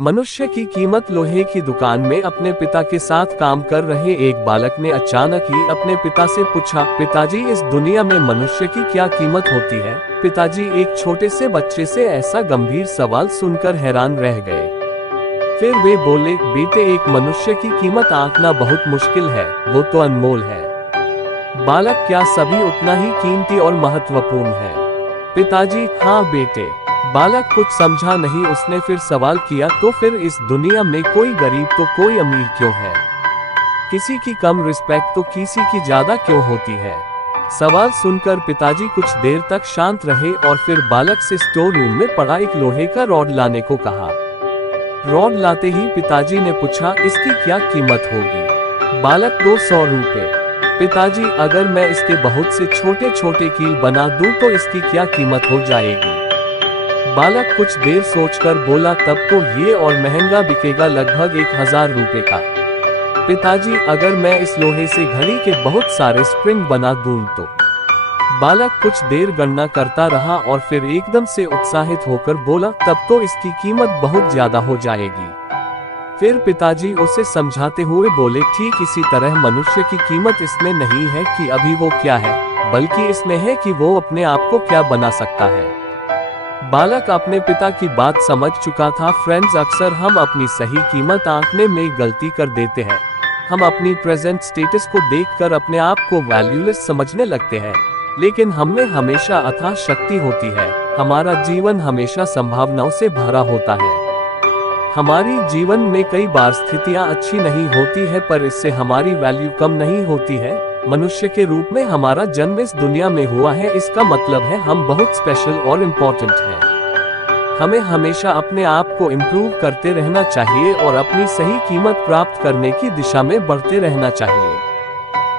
मनुष्य की कीमत। लोहे की दुकान में अपने पिता के साथ काम कर रहे एक बालक ने अचानक ही अपने पिता से पूछा, पिताजी, इस दुनिया में मनुष्य की क्या कीमत होती है? पिताजी एक छोटे से बच्चे से ऐसा गंभीर सवाल सुनकर हैरान रह गए। फिर वे बोले, बेटे, एक मनुष्य की कीमत आंकना बहुत मुश्किल है, वो तो अनमोल है। बालक, क्या सभी उतना ही कीमती और महत्वपूर्ण है? पिताजी, हाँ बेटे। बालक कुछ समझा नहीं। उसने फिर सवाल किया, तो फिर इस दुनिया में कोई गरीब तो कोई अमीर क्यों है? किसी की कम रिस्पेक्ट तो किसी की ज्यादा क्यों होती है? सवाल सुनकर पिताजी कुछ देर तक शांत रहे और फिर बालक से स्टोर रूम में पड़ा एक लोहे का रॉड लाने को कहा। रॉड लाते ही पिताजी ने पूछा, इसकी क्या कीमत होगी? बालक, 200 रुपए। पिताजी, अगर मैं इसके बहुत से छोटे छोटे कील बना दूं तो इसकी क्या कीमत हो जाएगी? बालक कुछ देर सोचकर बोला, तब तो ये और महंगा बिकेगा, लगभग 1000 रुपए का। पिताजी, अगर मैं इस लोहे से घड़ी के बहुत सारे स्प्रिंग बना दूं तो? बालक कुछ देर गणना करता रहा और फिर एकदम से उत्साहित होकर बोला, तब तो इसकी कीमत बहुत ज्यादा हो जाएगी। फिर पिताजी उसे समझाते हुए बोले, ठीक इसी तरह मनुष्य की कीमत इसमें नहीं है कि अभी वो क्या है, बल्कि इसमें है कि वो अपने आप को क्या बना सकता है। बालक अपने पिता की बात समझ चुका था। फ्रेंड्स, अक्सर हम अपनी सही कीमत आंकने में गलती कर देते हैं। हम अपनी प्रेजेंट स्टेटस को देखकर अपने आप को वैल्यूलेस समझने लगते हैं, लेकिन हममें हमेशा अथाह शक्ति होती है। हमारा जीवन हमेशा संभावनाओं से भरा होता है। हमारी जीवन में कई बार स्थितियां अच्छी नहीं होती है, पर इससे हमारी वैल्यू कम नहीं होती है। मनुष्य के रूप में हमारा जन्म इस दुनिया में हुआ है, इसका मतलब है हम बहुत स्पेशल और इम्पोर्टेंट हैं। हमें हमेशा अपने आप को इम्प्रूव करते रहना चाहिए और अपनी सही कीमत प्राप्त करने की दिशा में बढ़ते रहना चाहिए।